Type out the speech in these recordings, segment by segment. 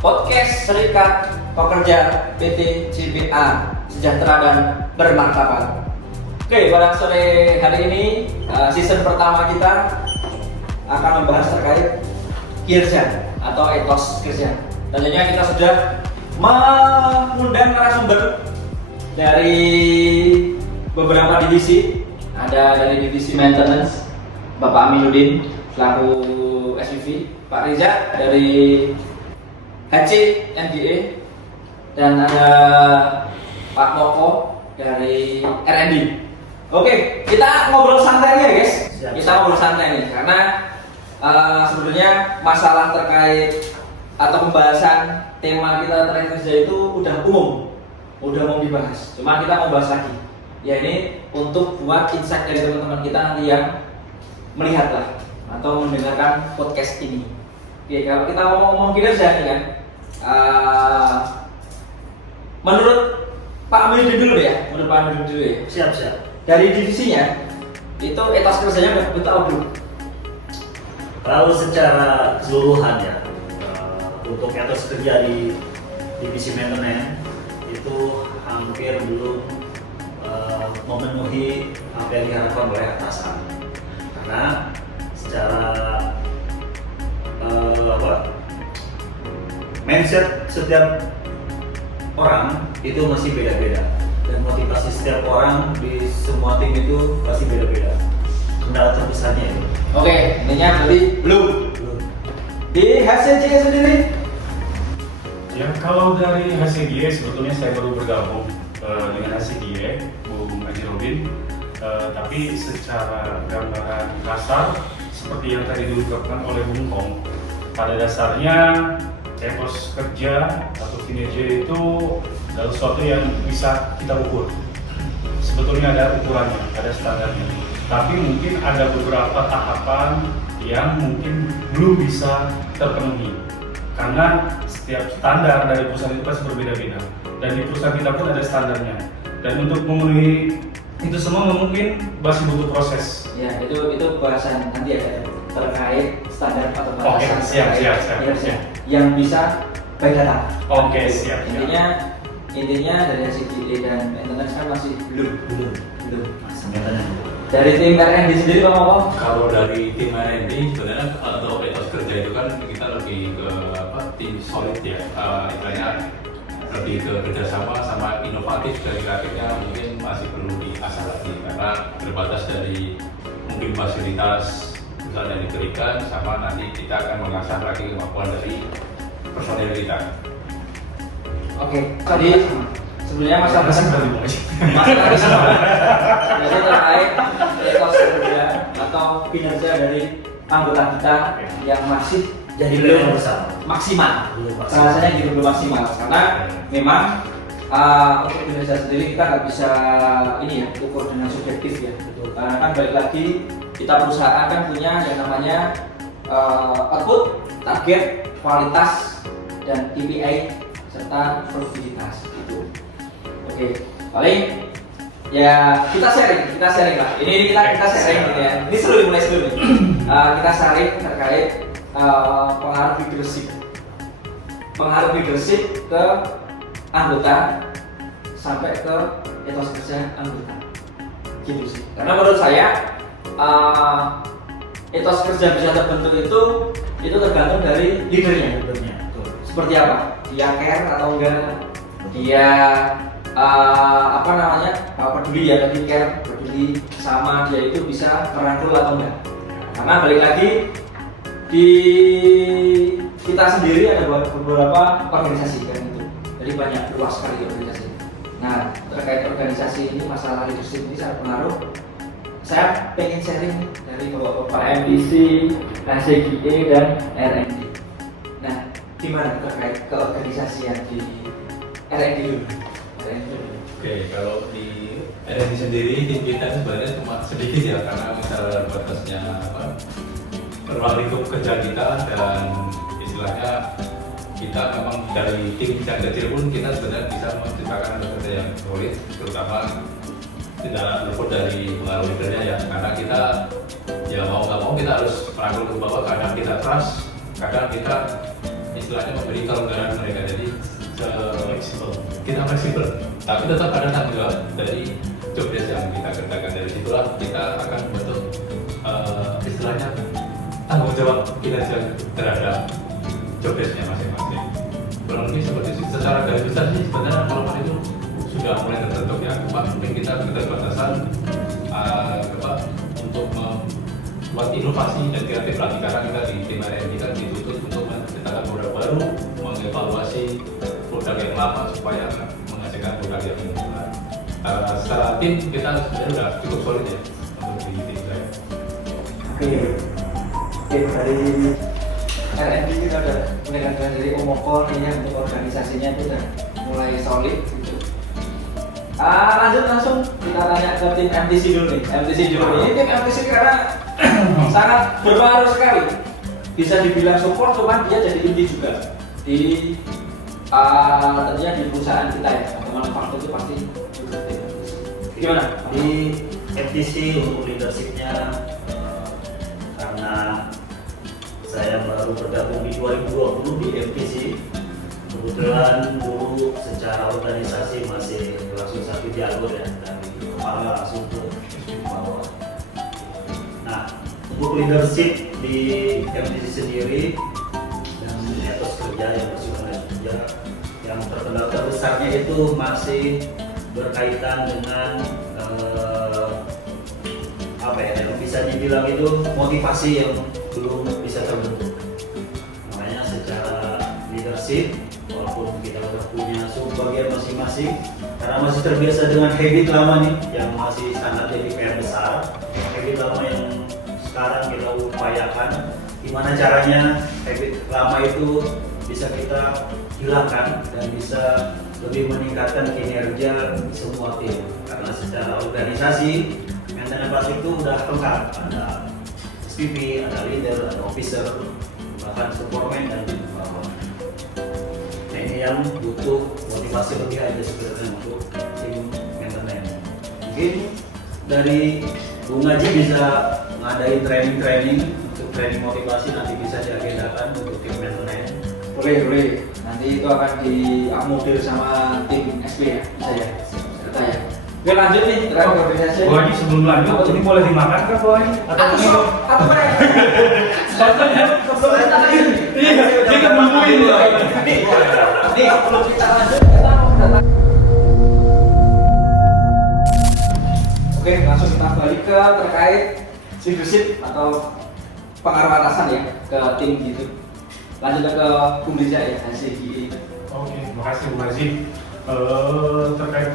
podcast Serikat Pekerja PT JPA Sejahtera dan Bermartabat. Oke, pada sore hari ini season pertama kita akan membahas terkait kinerja atau etos kerja. Tentunya kita sudah mengundang narasumber dari beberapa divisi. Ada dari divisi maintenance Bapak Aminuddin selaku SPV, Pak Riza dari HC NDA, dan ada Pak Moko dari R&D. Oke, kita ngobrol santai ya guys. Kita ngobrol santai nih karena sebenarnya masalah terkait atau pembahasan tema kita terkait kerja itu udah umum dibahas. Cuma kita mau bahas lagi. Ya ini untuk buat insight dari teman-teman kita nanti yang melihat lah atau mendengarkan podcast ini. Oke, kalau kita ngomong kinerja nih kan, menurut Pak Aminuddin dulu ya, Siap. Dari divisinya itu etos kerjanya betul belum? Kalau secara keseluruhan ya, untuk etos kerja di divisi manajemen itu hampir belum memenuhi apa yang diharapkan oleh atasan. Karena secara mindset setiap orang itu masih beda-beda, dan motivasi setiap orang di semua tim itu pasti beda-beda. Kendala terbesarnya itu. Oke, intinya berarti belum. Di HCJ sendiri? Ya, kalau dari HCG sebetulnya saya baru bergabung dengan HCG, Bung Haji Robin. Tapi secara gambaran kasar seperti yang tadi diungkapkan oleh Bung Kong, pada dasarnya etos kerja atau kinerja itu adalah sesuatu yang bisa kita ukur. Sebetulnya ada ukurannya, ada standarnya. Tapi mungkin ada beberapa tahapan yang mungkin belum bisa terpenuhi. Karena setiap standar dari perusahaan itu pasti berbeda-beda. Dan di perusahaan kita pun ada standarnya. Dan untuk memenuhi itu semua mungkin masih butuh proses. Ya, itu bahasan nanti ada terkait standar atau batasan. Oke, siap. Yang bisa by data. Oke, siap. Intinya dari CDA dan maintenance kan masih belum. Sengketanya. Dari tim R&D sendiri Pak Moko? Kalau dari tim R&D sebenarnya untuk etos kerja itu kan kita lebih ke tim solid ya, istilahnya lebih ke kerjasama sama inovatif dari rakyatnya mungkin masih perlu diasah lagi karena terbatas dari mungkin fasilitas misalnya yang diberikan, sama nanti kita akan mengasah lagi kemampuan dari personel kita. Oke, jadi sebenarnya masalah jadi terkait etos kerja atau kinerja dari anggota kita yang masih Jadi belum bersama. maksimal. Belum maksimal. Rasanya gitu belum maksimal karena memang untuk kinerja sendiri kita nggak bisa ini ya ukur dengan subjektif ya. Karena kan balik lagi kita perusahaan kan punya yang namanya output, target, kualitas, dan KPI serta produktivitas gitu. Oke, paling ya kita sharing lah. Ini kita sharing gitu ya. Ini mulai seru nih. Kita sharing terkait pengaruh leadership ke anggota sampai ke etos kerja anggota gitu sih. Karena menurut saya etos kerja bisa terbentuk itu tergantung dari leadernya. Seperti apa? Dia care atau enggak? Dia peduli ya, tadi care, peduli sama dia itu bisa merangkul atau enggak? Karena balik lagi di kita sendiri ada beberapa organisasi kan itu, jadi banyak luas sekali organisasi. Nah, terkait organisasi ini masalah leadership ini sangat pengaruh. Saya pengen sharing dari bapak-bapak MDC, HCGE dan R&D. Nah, gimana terkait keorganisasian di R&D dulu? Oke, kalau di R&D sendiri tim kita sebenarnya cuma sedikit ya karena misalnya batasnya ruang lingkup kerja kita, dan istilahnya kita memang dari tim yang kecil pun kita sebenarnya bisa menciptakan kerja yang solid, terutama tidak luput dari pengaruh leadernya ya, karena kita ya mau nggak mau kita harus merangkul ke bawah. Kadang kita trust, kadang kita istilahnya memberi kelonggaran mereka, jadi Fleksibel. kita fleksibel, tapi tetap ada tanggung jawab dari job desk yang kita kerjakan. Dari situlah kita akan membentuk istilahnya tanggung jawab kinerja terhadap job desknya masing-masing. Kurang lebih seperti itu. Secara garis besar sih sebenarnya kalau itu sudah mulai terbentuk ya. Pak, mungkin kita keterbatasan untuk membuat inovasi dan kreatif lagi, karena kita di tim R&D kita dituntut untuk menciptakan produk baru, mengevaluasi produk yang lama supaya menghasilkan produk yang baru. Secara tim kita sebenarnya sudah cukup solid ya untuk di tim saya. Oke, dari R&D kita udah mendengarkan dari Omoko ini ya, untuk organisasinya itu udah mulai solid gitu. Lanjut langsung kita tanya ke tim MTC dulu nih. MTC dulu ini tim MTC karena sangat berpengaruh sekali. Bisa dibilang support, cuman dia jadi inti juga di tentunya di perusahaan kita ya. Teman-teman faktor itu pasti gimana? Di FTC untuk leadershipnya, karena saya baru bergabung di 2020 di FTC, kebetulan dulu secara organisasi masih langsung satu jalur ya, dari kepala langsung ke bawah. Nah, untuk leadership di FTC sendiri dan etos kerja yang bersifat kerja yang terkenal terbesarnya itu masih berkaitan dengan apa ya, yang bisa dibilang itu motivasi yang belum bisa terbentuk. Makanya secara leadership, walaupun kita sudah punya subbagian masing-masing, karena masih terbiasa dengan habit lama nih yang masih sangat jadi PR besar, habit lama yang sekarang kita upayakan gimana caranya habit lama itu bisa kita hilangkan dan bisa lebih meningkatkan kinerja di semua tim. Karena secara organisasi maintenance pasti itu udah lengkap, ada SPP, ada leader, ada officer, bahkan superman dan bawah. Nah, ini yang butuh motivasi lebih aja sebenarnya untuk tim maintenance. Mungkin dari Bung Haji bisa ngadain training untuk training motivasi, nanti bisa diagendakan untuk tim maintenance. Boleh. Nanti itu akan diakomodir sama tim SP ya, bisa ya? Kita ya. Oke, lanjut nih, terakhir organisasi. Bu Haji, sebelum lanjut, ini boleh dimakan kan Bu Haji? Atau minum? Atau mana? Soalnya iya, dia kan nungguin ya. Nih, sebelum kita lanjut, kita mau datang. Oke, langsung kita balik ke terkait leadership atau pengaruh atasan ya ke tim gitu. Lanjut ke Bung Riza ya, HCGE. Oke, makasih Bu Haji. Terkait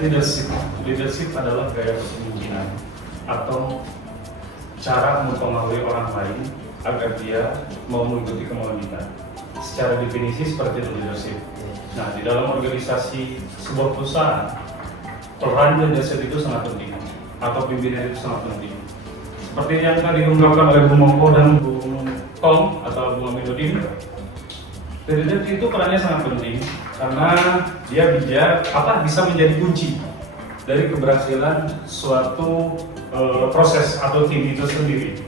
leadership adalah gaya kepemimpinan atau cara mempengaruhi orang lain agar dia mau mengikuti kemauan kita. Secara definisi seperti itu leadership. Nah, di dalam organisasi sebuah perusahaan, peran leadership itu sangat penting atau pimpinan itu sangat penting. Seperti yang tadi diungkapkan oleh Bung Mongko dan Bung Tong atau Bung Aminuddin, leadership itu perannya sangat penting karena dia bisa menjadi kunci dari keberhasilan suatu proses atau tim itu sendiri.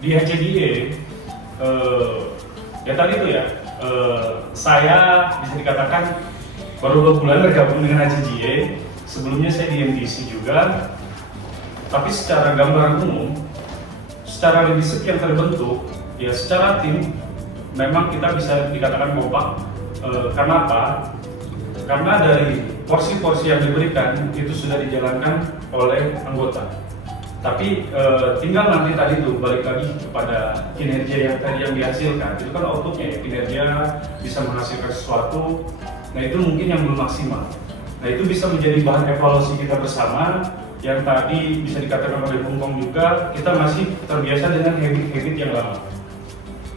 Di HCDE, ya tadi itu ya, saya bisa dikatakan baru 2 bulan bergabung dengan HCDE. Sebelumnya saya di MTC juga, tapi secara gambaran umum, secara leadership yang terbentuk, ya secara tim, memang kita bisa dikatakan kompak. Karena apa? Karena dari porsi-porsi yang diberikan itu sudah dijalankan oleh anggota. Tapi tinggal nanti tadi tuh balik lagi kepada kinerja yang tadi yang dihasilkan. Itu kan outputnya ya, kinerja bisa menghasilkan sesuatu. Nah itu mungkin yang belum maksimal. Nah itu bisa menjadi bahan evaluasi kita bersama. Yang tadi bisa dikatakan oleh Bung Kong juga, kita masih terbiasa dengan habit-habit yang lama.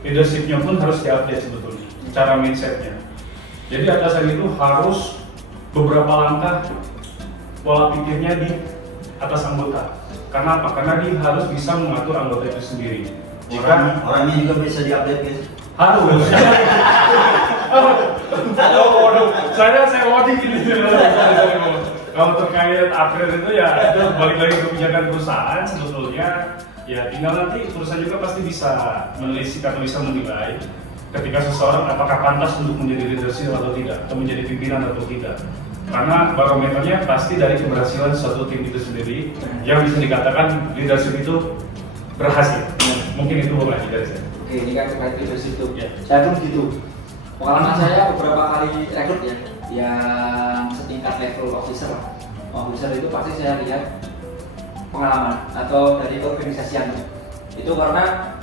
Leadership-nya pun harus diupdate sebetulnya, cara mindset-nya. Jadi atasan itu harus beberapa langkah pola pikirnya di atas anggota. Karena apa? Karena dia harus bisa mengatur anggota itu sendiri. Orangnya juga bisa diupdate guys. Harus. Waduh, saya wading gini. Kalau terkait upgrade itu ya itu balik lagi ke kebijakan perusahaan sebetulnya. Ya tinggal nanti perusahaan juga pasti bisa menelisik atau bisa menilai ketika seseorang apakah pantas untuk menjadi leadership atau tidak, atau menjadi pimpinan atau tidak. Karena barometernya pasti dari keberhasilan suatu tim itu sendiri yang bisa dikatakan leadership itu berhasil. Mungkin itu lagi dari saya. Oke, ini kan terkait leadership itu. Ya. Saya pun gitu. Pengalaman saya beberapa kali rekrut ya, yang setingkat level officer. Officer itu pasti saya lihat pengalaman atau dari organisasian. Itu karena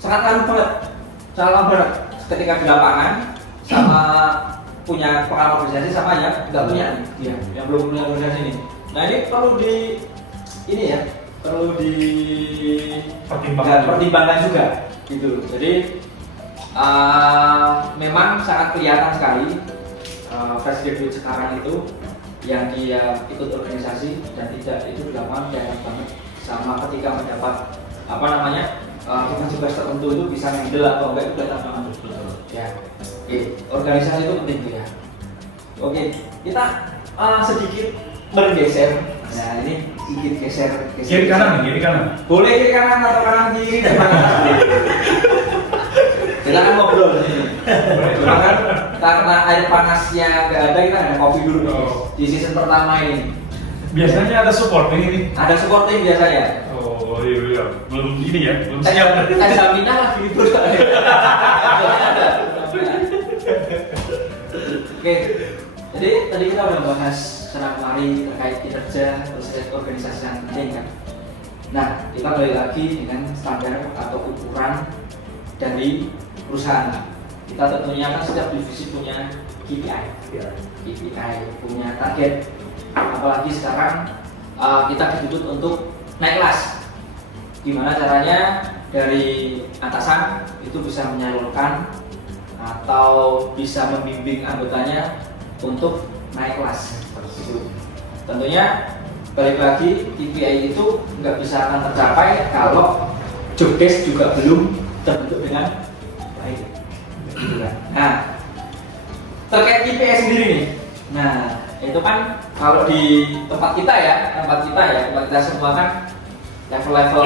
sangat lama banget ketika di lapangan sama punya pengalaman organisasi sama ya nggak punya dia yang belum punya organisasi ini. Nah ini perlu pertimbangkan juga gitu. Jadi memang sangat kelihatan sekali fresh graduate sekarang itu yang dia ikut organisasi dan tidak itu dilakukan kelihatan banget, sama ketika mendapat tugas tertentu itu bisa handle atau enggak itu kelihatan banget. Ya, oke, organisasi itu penting tuh ya. Oke, kita sedikit bergeser. Nah ini sedikit geser. Kiri kanan. Boleh kiri kanan atau kanan kiri dan kanan kiri. Kita kan ngobrol di sini. Cuma kan karena air panasnya nggak ada, kita ada kopi dulu di season pertama ini. Biasanya ada supporting ini. Ada supporting biasanya. Oh iya, belum ini ya, belum siap. Stamina lagi libur. Oke, jadi tadi kita udah bahas secara kemari terkait kinerja terus organisasi yang penting kan. Nah, kita kembali lagi dengan standar atau ukuran dari perusahaan. Kita tentunya kan setiap divisi punya KPI, punya target. Apalagi sekarang kita dituntut untuk naik kelas. Gimana caranya dari atasan itu bisa menyalurkan atau bisa membimbing anggotanya untuk naik kelas. Tentunya balik lagi KPI itu nggak bisa akan tercapai kalau job desk juga belum terbentuk dengan baik. Nah, terkait KPI sendiri nih. Nah, itu kan kalau di tempat kita tempat kita semua kan level-level,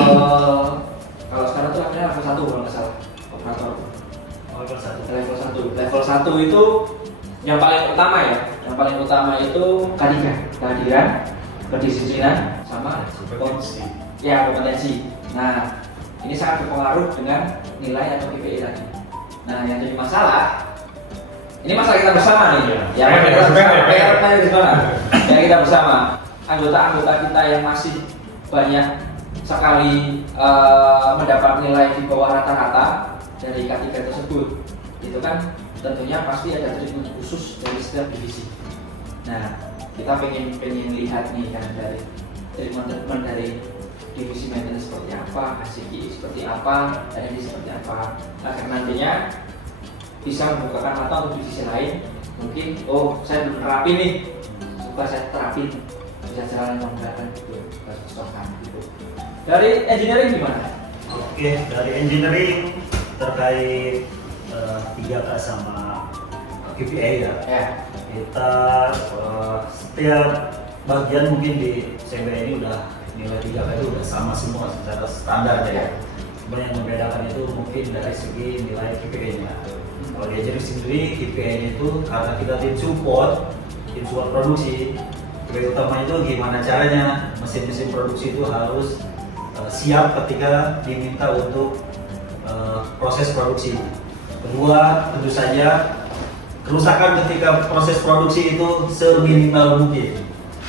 kalau sekarang tuh levelnya level 1 kalau nggak salah, operator. Level 1 itu yang paling utama ya. Yang paling utama itu kehadiran, kedisiplinan, sama kompetensi. Nah, ini sangat berpengaruh dengan nilai atau KPI tadi. Nah, yang jadi masalah, ini masalah kita bersama nih. Yang kita bersama, anggota-anggota kita yang masih banyak sekali mendapat nilai di bawah rata-rata dari K3 tersebut, itu kan tentunya pasti ada treatment khusus dari setiap divisi. Nah, kita pengen lihat nih kan dari treatment dari divisi maintenance seperti apa, HCGI seperti apa, dan ini seperti apa. Agar nantinya bisa membukakan mata untuk divisi lain. Mungkin, saya belum terapin nih, coba saya terapin, bisa jalan yang menggunakan gitu, gitu. Dari engineering gimana? Oke, dari engineering terkait 3K sama KPI ya. Kita setiap bagian mungkin di CB ini udah nilai 3K itu udah sama semua secara standar ya. Sebenarnya yang membedakan itu mungkin dari segi nilai KPI-nya. Kalau di engineering sendiri KPI-nya itu karena kita tim support produksi, KPI utama itu gimana caranya mesin-mesin produksi itu harus siap ketika diminta untuk proses produksi. Kedua, tentu saja kerusakan ketika proses produksi itu seminimal mungkin.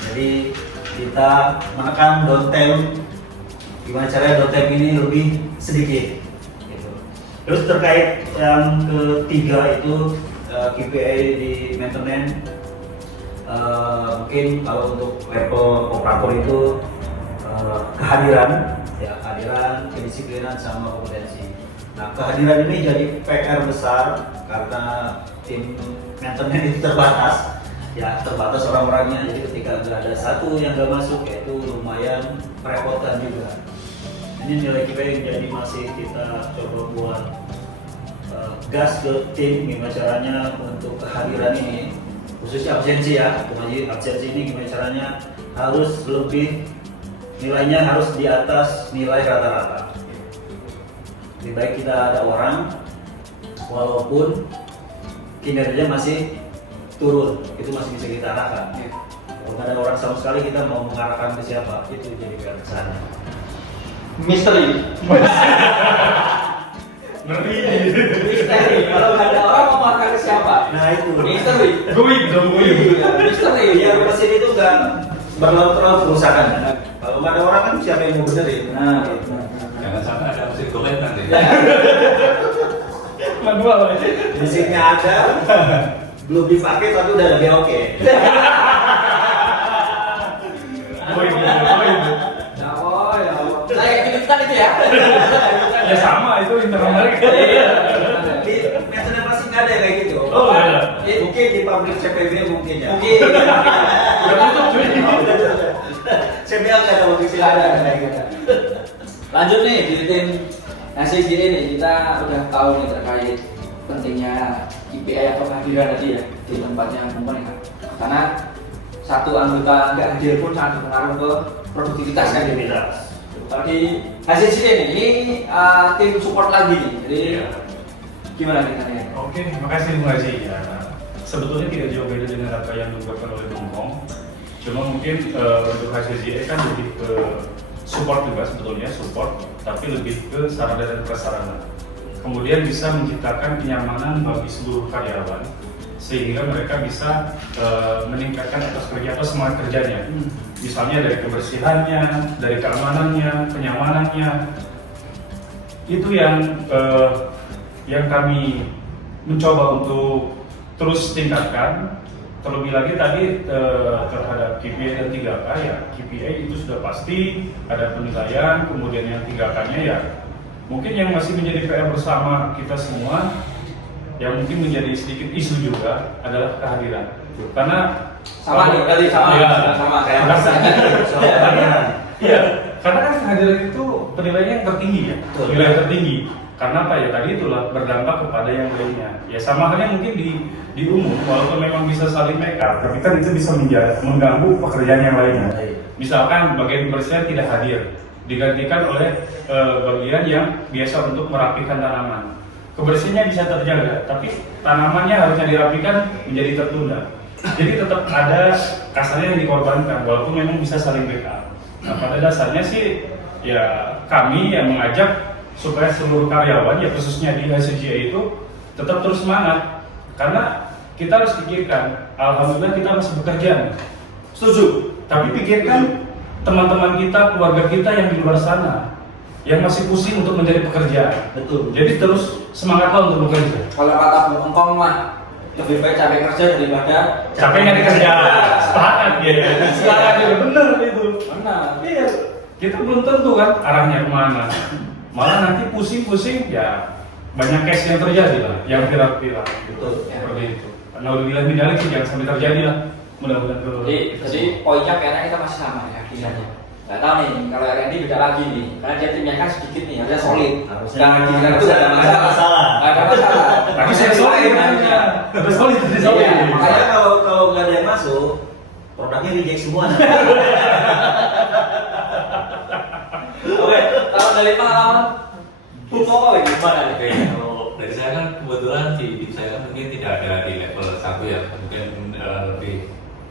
Jadi kita menekan downtime, gimana caranya downtime ini lebih sedikit. Gitu. Terus terkait yang ketiga itu KPI di maintenance, mungkin kalau untuk level operator itu kehadiran, kedisiplinan sama kompetensi. Nah, kehadiran ini jadi PR besar karena tim maintenance itu terbatas orang-orangnya. Jadi ketika nggak ada satu yang nggak masuk, itu lumayan merepotkan juga. Ini nilai KPI yang jadi masih kita coba buat gas ke tim, gimana caranya untuk kehadiran ini, khususnya absensi ya. Absensi ini gimana caranya harus lebih, nilainya harus di atas nilai rata-rata. Lebih baik kita ada orang walaupun kinerja masih turun, itu masih bisa kita arahkan. Iya. Kalau nggak ada orang sama sekali, kita mau mengarahkan ke siapa, itu jadi ke sana. Misteri. Ngeri. Misteri. Kalau nggak ada orang mau makan ke siapa? Nah itu. Misteri. Guing dong, guing. Iya, misteri. Biar mesin itu nggak berlarut-larut kerusakan. Kalau nggak ada orang kan siapa yang mau benerin? Nah, Jangan sampai ada mesin golek nanti. Manual aja. Mesinnya ada, belum dipakai tapi udah ada BOK. Guing. ya Allah, ya Allah. Saya kayak militan itu ya. Ya sama itu internal mereka. Iya. Di metode masih nggak ada yang kayak gitu. Oh, nggak ada. Mungkin di pabrik CPB mungkin ya. Mungkin. Udah tutup cuy. CPB nggak ada pabrik Tidak ada, tidak ada. Lanjut nih di tim SCGE nih, kita udah tahu nih terkait pentingnya KPI atau kehadiran tadi ya di tempatnya komponen kan. Karena satu anggota nggak hadir pun sangat berpengaruh ke produktivitas kan. Kalau di SCGE nih, ini tim support lagi nih. Jadi gimana kita nih? Oke, makasih Bung Haji ya. Sebetulnya tidak jauh beda dengan apa yang diungkapkan oleh Bung Kong. Cuma mungkin untuk HCGE kan lebih ke support juga sebetulnya, support, tapi lebih ke sarana dan prasarana. Kemudian bisa menciptakan kenyamanan bagi seluruh karyawan sehingga mereka bisa meningkatkan etos kerja atau semangat kerjanya. Misalnya dari kebersihannya, dari keamanannya, kenyamanannya. Itu yang kami mencoba untuk terus tingkatkan. Terlebih lagi tadi terhadap KPI dan 3K ya, KPI itu sudah pasti ada penilaian, kemudian yang 3K-nya ya mungkin yang masih menjadi PR bersama kita semua, yang mungkin menjadi sedikit isu juga adalah kehadiran. Karena Sama nih tadi sama, ya, sama kayak Iya, karena kan kehadiran itu penilaiannya yang tertinggi ya, Betul. nilai tertinggi. Karena apa ya tadi itulah berdampak kepada yang lainnya. Ya sama halnya mungkin di umum, walaupun memang bisa saling make up, tapi kan itu bisa mengganggu pekerjaan yang lainnya. Misalkan bagian kebersihan tidak hadir, digantikan oleh bagian yang biasa untuk merapikan tanaman. Kebersihannya bisa terjaga, tapi tanamannya harusnya dirapikan menjadi tertunda. Jadi tetap ada kasarnya yang dikorbankan, walaupun memang bisa saling backup. Nah pada dasarnya sih ya kami yang mengajak supaya seluruh karyawan ya khususnya di HCGE itu tetap terus semangat, karena kita harus pikirkan, alhamdulillah kita masih bekerja nih. Setuju. Tapi pikirkan teman-teman kita, keluarga kita yang di luar sana yang masih pusing untuk mencari pekerjaan. Betul. Jadi terus semangatlah untuk bekerja. Kalau kata Bung Engkong mah lebih baik capek kerja daripada Capek nyari kerja. Sepakat ya. Sepakat ya benar itu. Mana? Iya. Kita belum tentu kan arahnya kemana. Malah nanti pusing-pusing ya banyak case yang terjadi lah, yang viral-viral. Betul. Seperti itu. Karena udah bilang tidak jangan sampai terjadi lah. Mudah-mudahan dulu. Jadi poinnya kayaknya kita masih sama ya kisahnya. Gak tahu nih kalau RND beda lagi nih, karena dia timnya kan sedikit nih, harusnya solid. Harusnya Dan itu gak ada masalah. Gak ada masalah. Tapi saya solid namanya. Terus solid, terus solid. Iya, Makanya kalau nggak ada yang masuk, produknya reject semua. Oke, kalau dari pengalaman Bung Koko gimana nih? Oke, kalau dari saya kan kebetulan di tim saya kan mungkin tidak ada di level 1 ya, mungkin lebih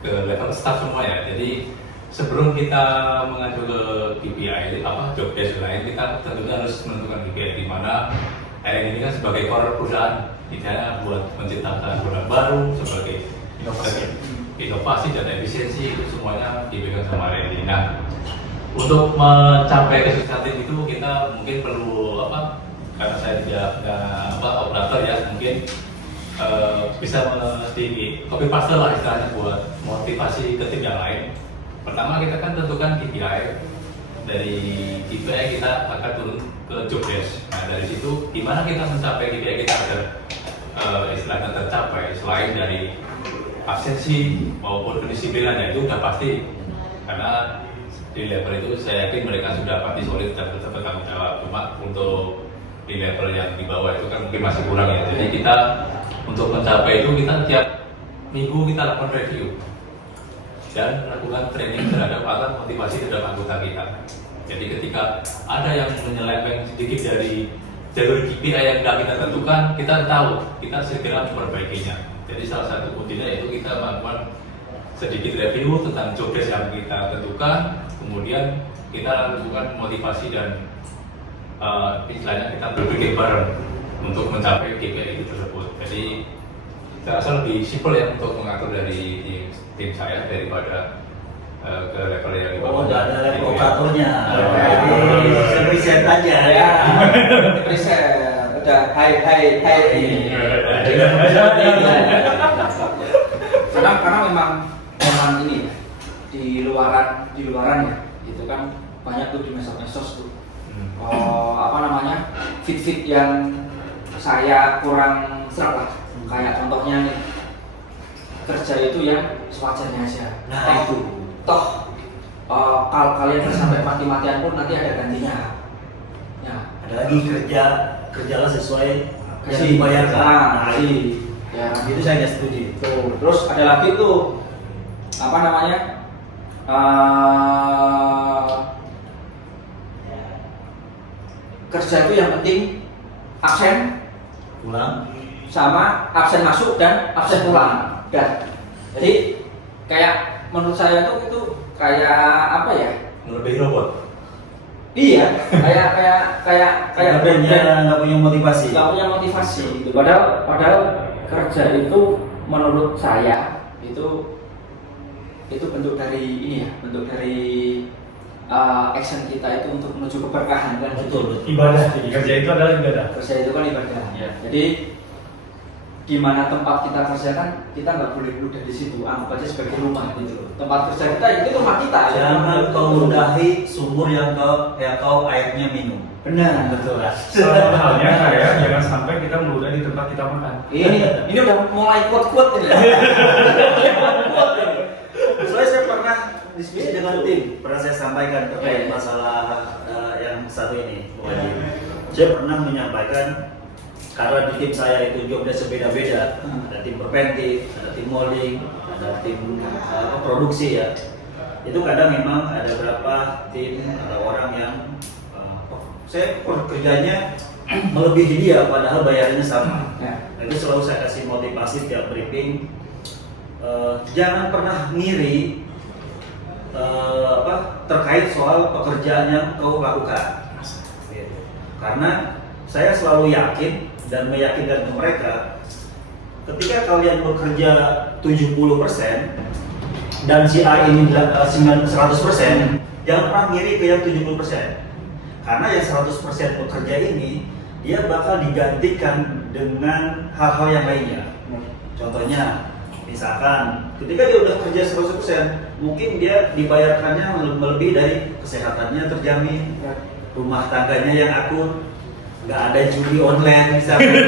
ke level staff semua ya. Jadi sebelum kita mengacu ke KPI job desk lain, kita tentunya harus menentukan KPI di mana RN ini kan sebagai core perusahaan, tidak buat menciptakan produk baru sebagai inovasi dan efisiensi, itu semuanya dipegang sama RN. Nah, untuk mencapai kesuksesan tim itu kita mungkin perlu karena saya tidak operator ya, mungkin bisa di copy paste lah istilahnya buat motivasi ke tim yang lain. Pertama kita kan tentukan KPI, dari KPI kita akan turun ke job desk. Nah dari situ gimana kita mencapai KPI kita agar istilahnya tercapai, selain dari absensi maupun kedisiplinannya itu udah pasti, karena di level itu saya yakin mereka sudah pasti solid dan bertanggung jawab. Cuma untuk di level yang di bawah itu kan mungkin masih kurang ya. Jadi kita untuk mencapai itu kita tiap minggu kita lakukan review dan lakukan training terhadap motivasi terhadap anggota kita. Jadi ketika ada yang menyeleweng sedikit dari jalur KPI yang sudah kita tentukan, kita tahu kita segera memperbaikinya. Jadi salah satu kuncinya yaitu kita melakukan sedikit review tentang job desk yang kita tentukan, kemudian kita lakukan motivasi dan istilahnya kita berpikir bareng untuk mencapai KPI itu tersebut. Jadi saya rasa lebih simpel ya untuk mengatur dari tim saya daripada ke level yang di bawah. Oh, nggak ada level operatornya. Jadi riset aja ya. Riset udah hai ini. Karena memang ini ya, di luaran ya, itu kan banyak tuh di medsos tuh. Apa namanya? Fit yang saya kurang serap lah. Kayak contohnya nih, kerja itu yang sewajarnya aja. Nah, itu. Toh kalau kalian sampai mati-matian pun nanti ada gantinya. Ya. Ada lagi kerjalah sesuai yang Kasih. dibayarkan. Nah, ya. Itu saya nggak setuju. Tuh. Terus ada lagi tuh apa namanya? Kerja itu yang penting absen Pulang. sama absen masuk dan absen pulang. Dan jadi kayak menurut saya tuh itu kayak apa ya? Melebihi robot. Iya, kayak Nggak punya motivasi. nggak punya motivasi. Gitu. Padahal kerja itu menurut saya itu bentuk dari ini ya, bentuk dari action kita itu untuk menuju keberkahan kan. Betul. Ibadah, jadi kerja itu adalah ibadah. Kerja itu kan ibadah. Ya. Jadi di mana tempat kita kerja kan kita nggak boleh keluar dari situ, anggap aja sebagai rumah gitu. Tempat kerja kita itu rumah kita. Jangan kau ludahi sumur yang kau airnya minum. Benar. Betul. Sama halnya kayak jangan sampai kita meludah di tempat kita makan. Ini udah mulai kuat-kuat ini. Soalnya saya pernah diskusi dengan tim, pernah saya sampaikan terkait masalah yang satu ini. Saya pernah menyampaikan karena di tim saya itu jobnya berbeda-beda, ada tim preventif, ada tim molding, ada tim produksi ya. Itu kadang memang ada beberapa tim, ada orang yang saya kerjanya melebihi dia padahal bayarnya sama. Ya. Itu selalu saya kasih motivasi tiap briefing. Jangan pernah ngiri terkait soal pekerjaan yang kau lakukan. Gitu. Karena saya selalu yakin dan meyakinkan ke mereka, ketika kalian bekerja 70% dan si A ini 100%, jangan pernah ngiri ke yang 70%. Karena yang 100% bekerja ini, dia bakal digantikan dengan hal-hal yang lainnya. Contohnya, misalkan ketika dia udah kerja 100%, mungkin dia dibayarkannya lebih dari kesehatannya terjamin, rumah tangganya yang akur, nggak ada judi online misalnya,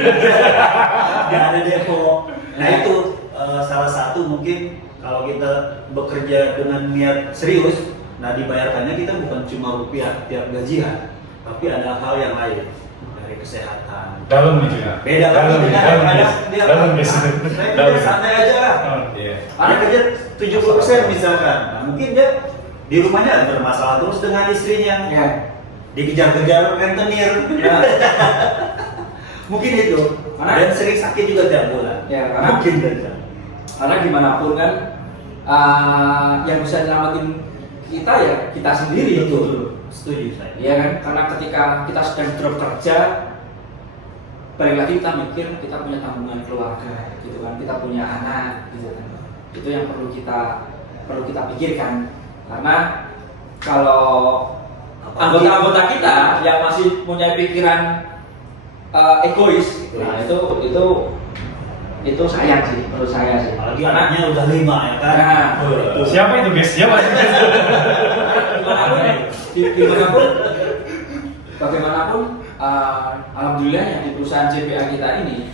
nggak ada depo. Nah itu salah satu mungkin kalau kita bekerja dengan niat serius, nah dibayarkannya kita bukan cuma rupiah tiap gajian, tapi ada hal yang lain dari kesehatan. Dalam nih juga. Beda lagi dengan dia kerja santai aja lah. Iya. Dia kerja 70% misalkan, nah, mungkin dia di rumahnya bermasalah terus dengan istrinya. Ya. Dikejar-kejar rentenir. Ya. Mungkin itu. Dan sering sakit juga tiap bulan. Ya, karena Mungkin saja. Karena gimana pun kan yang bisa nyelamatin kita ya kita sendiri. Betul. Setuju saya. Iya kan? Karena ketika kita sedang drop kerja, balik lagi kita mikir kita punya tanggungan keluarga, gitu kan? Kita punya anak, gitu kan? Itu yang perlu kita pikirkan. Karena kalau anggota-anggota kita yang masih punya pikiran egois, nah itu sayang sih menurut saya sih. Apalagi anaknya udah 5 ya kan. Nah, Betul. Siapa itu guys? Siapa itu guys? Bagaimanapun, alhamdulillah yang di perusahaan JPA kita ini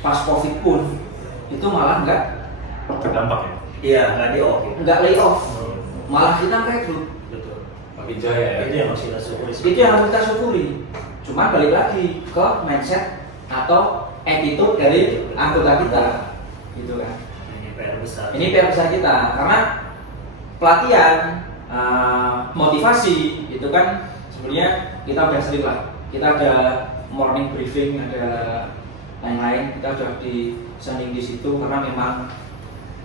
pas COVID pun itu malah nggak Terdampak ya. Iya, nggak di off. nggak lay off, malah kita rekrut. Betul. Makin jaya ya. Itu yang harus kita syukuri. Itu yang harus kita syukuri. Cuma balik lagi ke mindset atau attitude dari anggota kita, gitu kan. Ini PR besar. Ini PR besar kita karena pelatihan, motivasi itu kan sebenarnya kita udah sering lah. Kita ada morning briefing, ada lain-lain, kita sudah di sending di situ karena memang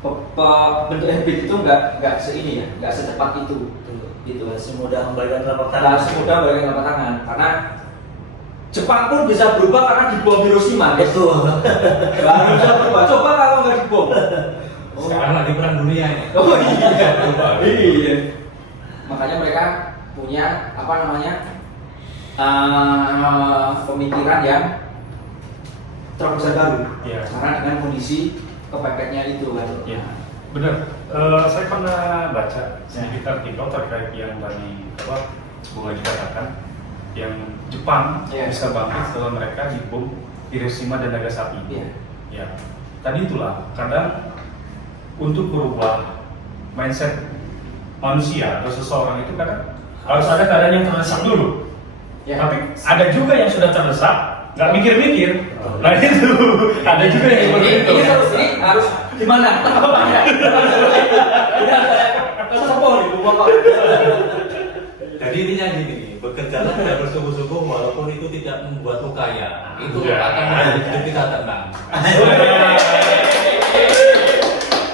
bentuk habit itu nggak seini ya, nggak secepat itu. Gitu. Semudah membalikan telapak Nah, tangan. semudah bagi telapak tangan karena Jepang pun bisa berubah karena dibom Hiroshima. Betul. Baru bisa berubah. Coba kalau nggak dibom. Sekarang lagi perang dunia ini. Oh iya. Iya. Makanya mereka punya apa namanya pemikiran yang terobosan baru. Iya. Karena dengan kondisi kepepetnya itu kan. Ya, benar. Saya pernah baca sedikit artikel terkait yang tadi Bung Haji katakan, yang Jepang bisa bangkit setelah mereka dibom Hiroshima dan Nagasaki. Iya. Ya, tadi itulah kadang untuk merubah mindset manusia atau seseorang itu kadang harus ada keadaan yang terdesak dulu. Ya. Tapi ada juga yang sudah terdesak, nggak mikir-mikir. Nah itu ada juga yang seperti itu. Ini harus gimana? Jadi intinya gini, bekerjalah tidak bersungguh-sungguh walaupun itu tidak membuat luka ya. Itu Ya. akan membuat hidup kita tenang.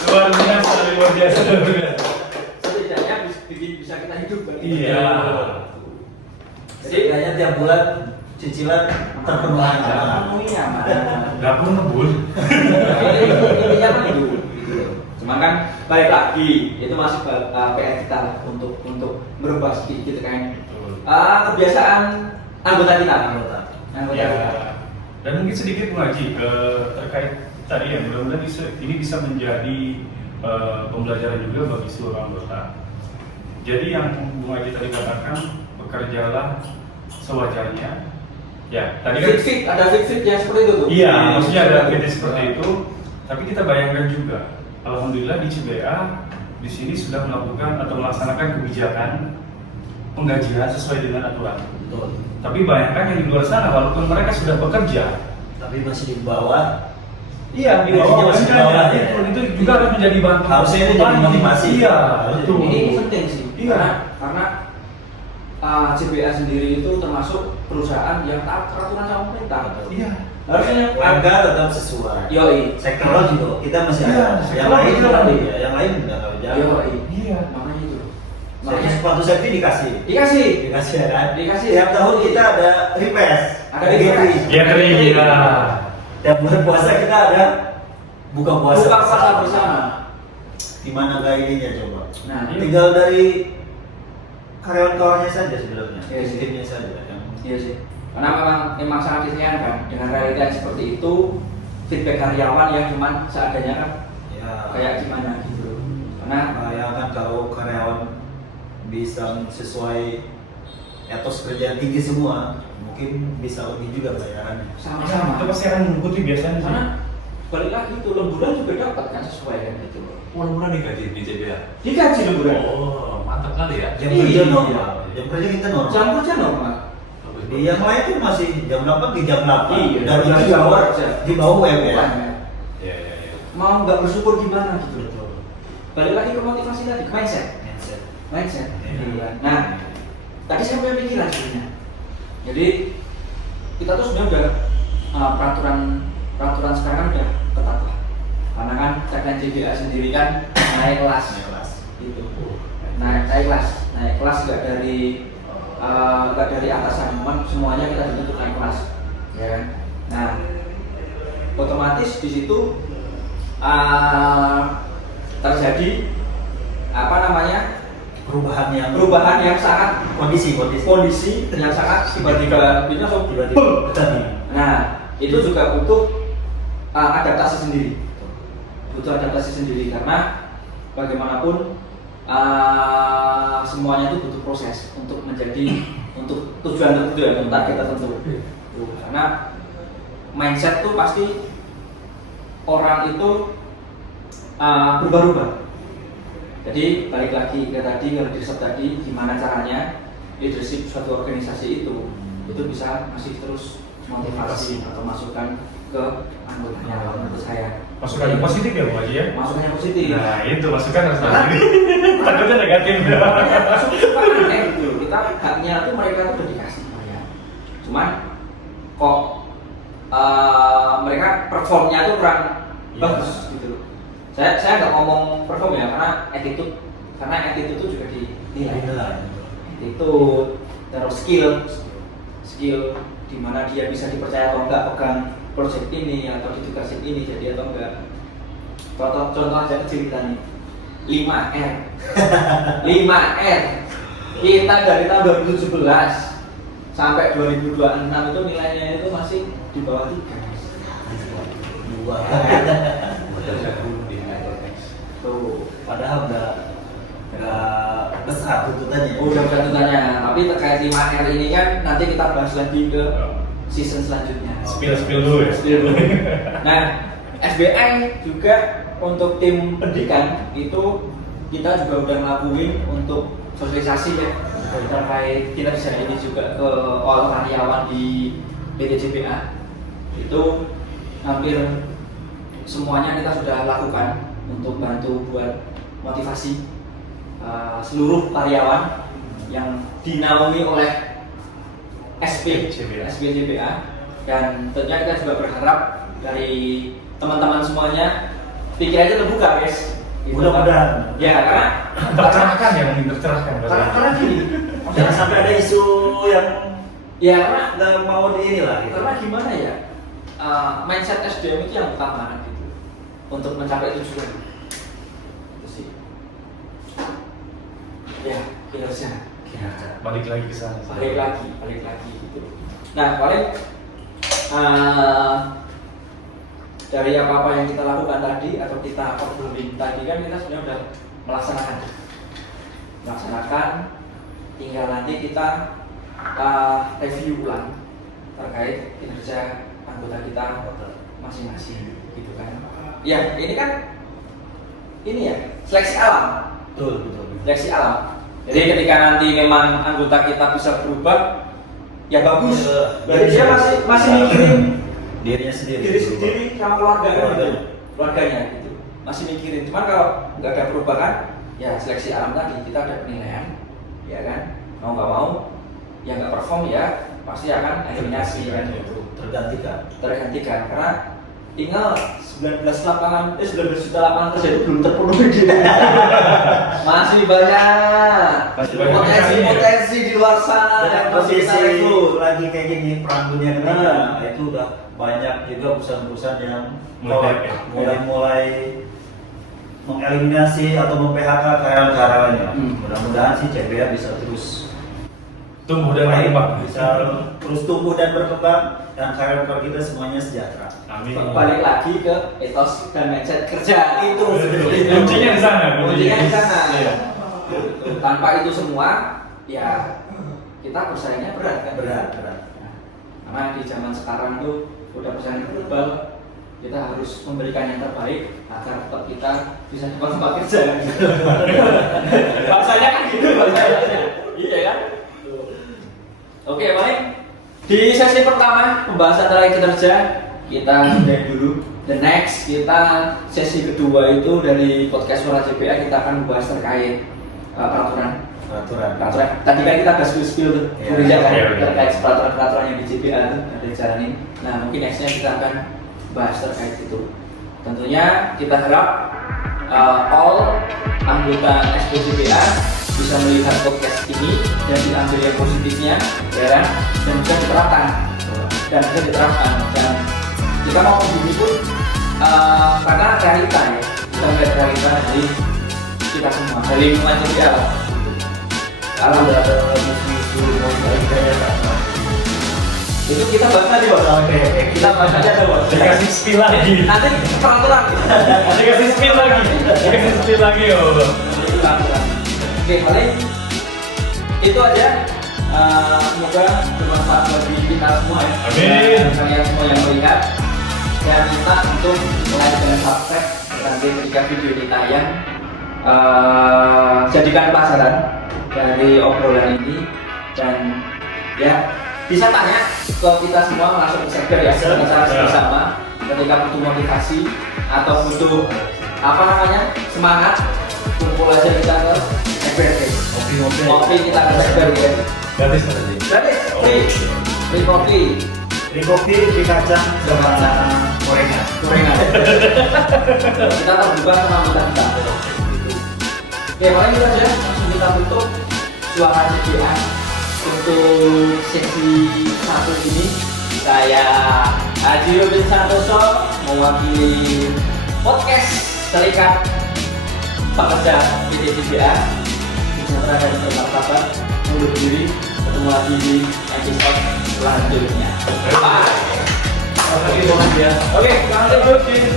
Luar biasa, luar biasa. Setidaknya bisa kita hidup. Iya. Jadi Setidaknya tiap bulan cicilan terpenuhi. penuhi aman. Nggak pun ngebul. Intinya kan itu. Cuma kan balik lagi itu masih PR kita lah untuk merubah sedikit kan kebiasaan anggota kita. Anggota Ya. kita. Dan mungkin sedikit Bung Haji terkait tadi ya, mudah-mudahan ini bisa menjadi pembelajaran juga bagi seluruh anggota. Jadi yang Bung Haji tadi katakan, bekerjalah sewajarnya. Ya, tadi kan Fit ada fit yang seperti itu tuh. iya, maksudnya ada aktivitas seperti itu. Tapi kita bayangkan juga, alhamdulillah di CBA di sini sudah melakukan atau melaksanakan kebijakan penggajian sesuai dengan aturan. Betul. Tapi bayangkan yang di luar sana, walaupun mereka sudah bekerja, Tapi masih di bawah. iya, di Gajinya bawah masih di gajinya, bawah, ya. itu juga harus menjadi bahan Harusnya itu jadi motivasi. Iya, betul. Ini penting sih. Iya. Karena CBA sendiri itu termasuk perusahaan yang taat peraturan sama pemerintah. Iya. Harusnya Warga tetap sesuai. Yoi. Sektor juga kita masih Iya, ada. sektor Yang lain juga kan, ada. ya, yang lain udah nggak jauh. Yoi. Iya. Makanya itu. Jadi Makanya sepatu safety dikasih. dikasih. Dikasih ya kan? Dikasih. Tiap tahun kita ada request. Ada request. Gathering, iya. Tiap bulan puasa kita ada buka puasa. Buka puasa bersama. Gimana guide-nya coba? Nah, Tinggal dari karyawan-karyawannya saja sebenarnya. Iya sih. Timnya saja. Yang iya sih. Karena memang sangat disayangkan dengan realita yang seperti itu, feedback karyawan yang cuman seadanya kan ya, kayak gimana gitu. Karena bayangkan kalau karyawan bisa sesuai etos kerja tinggi semua, mungkin bisa lebih juga bayarannya. sama-sama. Itu pasti akan mengikuti biasanya. Karena balik lagi itu lemburan juga dapat kan sesuai kan gitu. Walaupun digaji di CBA. Digaji lemburan. Oh, mantap kali ya. Jam Iya, kerja normal. normal. Jam kerja kita normal. Jam kerja normal. Di yang lain tuh masih jam 8 di jam 8. Iya, Dan jam itu di bawah kerja. di bawah WM ya. Iya, iya, iya. Mau nggak bersyukur gimana gitu. Betul. Balik lagi ke motivasi tadi, ke mindset. Mindset. Mindset. Iya. Nah, tadi saya punya pikiran sebenarnya. Jadi kita tuh sebenarnya udah peraturan sekarang kan udah ketat lah. Karena kan tagline JBA sendiri kan naik kelas. Naik kelas. Gitu. Naik kelas nggak dari atasan, cuman semuanya kita dituntut naik kelas. Ya kan? Nah, otomatis di situ terjadi apa namanya perubahan yang sangat kondisi yang sangat tiba-tiba ini langsung tiba-tiba. Nah, itu juga butuh adaptasi sendiri karena bagaimanapun semuanya itu butuh proses untuk tujuan tertentu, target tertentu. Karena mindset tuh pasti orang itu berubah-ubah. Jadi balik lagi ke tadi leadership tadi, gimana caranya leadership suatu organisasi itu bisa masih terus motivasi atau masukan ke anggotanya menurut saya. Masukan yang positif ya Bu Haji ya? Masukan yang positif. Nah itu masukan harus positif. Takutnya negatif. Masukan aneh gitu. Kita haknya tuh mereka tuh udah dikasih ya. Cuman kok mereka performnya tuh kurang bagus gitu. Saya nggak ngomong perform ya, karena attitude itu juga dinilai. Attitude, terus skill di mana dia bisa dipercaya atau enggak pegang project ini atau ditugasin ini jadi atau enggak. Contoh aja kecil kita nih, 5R. 5R. Kita dari tahun 2017 sampai 2026 itu nilainya itu masih di bawah 3. Tuh, Padahal udah besar tuntutannya. udah tuntutannya. Tapi terkait 5R ini kan nanti kita bahas lagi ke season selanjutnya. Spill dulu ya. Spill dulu. Nah, SBI juga untuk tim pendidikan itu kita juga udah ngelakuin untuk sosialisasi ya terkait kinerja ini juga ke all karyawan di PT JPA. Itu hampir semuanya kita sudah lakukan untuk bantu buat motivasi seluruh karyawan yang dinaungi oleh SPJPA, dan tentunya kita juga berharap dari teman-teman semuanya pikirannya terbuka guys. Gitu, Mudah-mudahan. ya karena Tercerahkan ya, mungkin tercerahkan. karena gini, Jangan sampai ada isu yang ya karena nggak mau di inilah gitu. karena gimana ya, mindset SDM itu yang utama gitu untuk mencapai tujuan itu sih ya, kinerja Balik lagi ke sana. balik lagi gitu. Nah paling dari apa yang kita lakukan tadi atau kita obrolin tadi kan kita sebenarnya udah melaksanakan, tinggal nanti kita review ulang terkait kinerja anggota kita masing-masing gitu kan. Ya ini kan seleksi alam. Betul. Seleksi alam. Jadi ketika nanti memang anggota kita bisa berubah, ya bagus. Berarti dia masih mikirin dirinya sendiri. diri sendiri sama keluarganya gitu. Masih mikirin. Cuman kalau nggak ada perubahan, ya seleksi alam tadi kita ada penilaian, ya kan. Mau nggak mau, ya nggak perform ya pasti akan eliminasi kan gitu. Tergantikan karena tinggal 19 juta lapangan kerja itu belum terpenuhi gitu. Masih banyak potensi di luar sana Dengan yang masih kita posisi rekrut. lagi kayak gini perang dunia ketiga, itu udah banyak juga perusahaan-perusahaan yang mulai mengeliminasi atau mem-PHK karyawan-karyawannya. Mudah-mudahan sih CBA bisa terus Tumbuh dan berkembang. bisa terus tumbuh dan berkembang, dan karyawan kita semuanya sejahtera. Amin. Balik lagi ke etos dan mindset kerja itu Kuncinya di sana. Kuncinya di sana. Iya. Tanpa itu semua, ya kita bersaingnya berat kan? Berat. Karena di zaman sekarang tuh udah persaingan global, kita harus memberikan yang terbaik agar tetap kita bisa dapat tempat kerja. Bahasanya kan gitu bahasanya. Iya kan? Oke, baik. Di sesi pertama pembahasan terkait kinerja kita sudahi dulu. The next kita sesi kedua itu dari podcast Suara JPA kita akan membahas terkait peraturan. Tadi kan kita ada spill tuh, kan terkait peraturan yang di JPA itu ada jalanin. Nah mungkin nextnya kita akan bahas terkait itu. Tentunya kita harap all anggota SPJPA bisa melihat podcast ini dan diambil yang positifnya, ya kan? Dan bisa diterapkan. Dan kita mau begini pun karena realita ya, kita melihat realita dari kita semua, dari lingkungan JPA. Kalau udah ada isu-isu mau kayak Itu kita bahas tadi bos. Kita bahas aja ada bos. Dikasih spill lagi. Nanti peraturan. Dikasih spill lagi yo. Oke, paling itu aja. Semoga bermanfaat bagi kita semua ya. Amin. Dan kalian semua yang melihat, saya minta untuk like dan subscribe nanti ketika video ini tayang. Jadikan pelajaran dari obrolan ini dan ya bisa tanya ke kita semua langsung ke sekber ya secara bersama ketika butuh motivasi atau butuh semangat, kumpul aja kita ke sekber guys. Kopi kita ke sekber ya. Gratis. Free kopi. Beli kopi, beli kacang, sama gorengan. Gorengan. Kita terbuka sama kita. Oke, paling itu aja. Langsung kita tutup suara CBA untuk sesi 1 ini. Saya Haji Robin Santoso mewakili podcast Serikat Pekerja PT CBA Sejahtera dan Bermartabat undur diri. Ketemu lagi di episode selanjutnya. Bye. Terima kasih banget ya. Oke,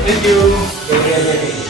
Thank you. Oke.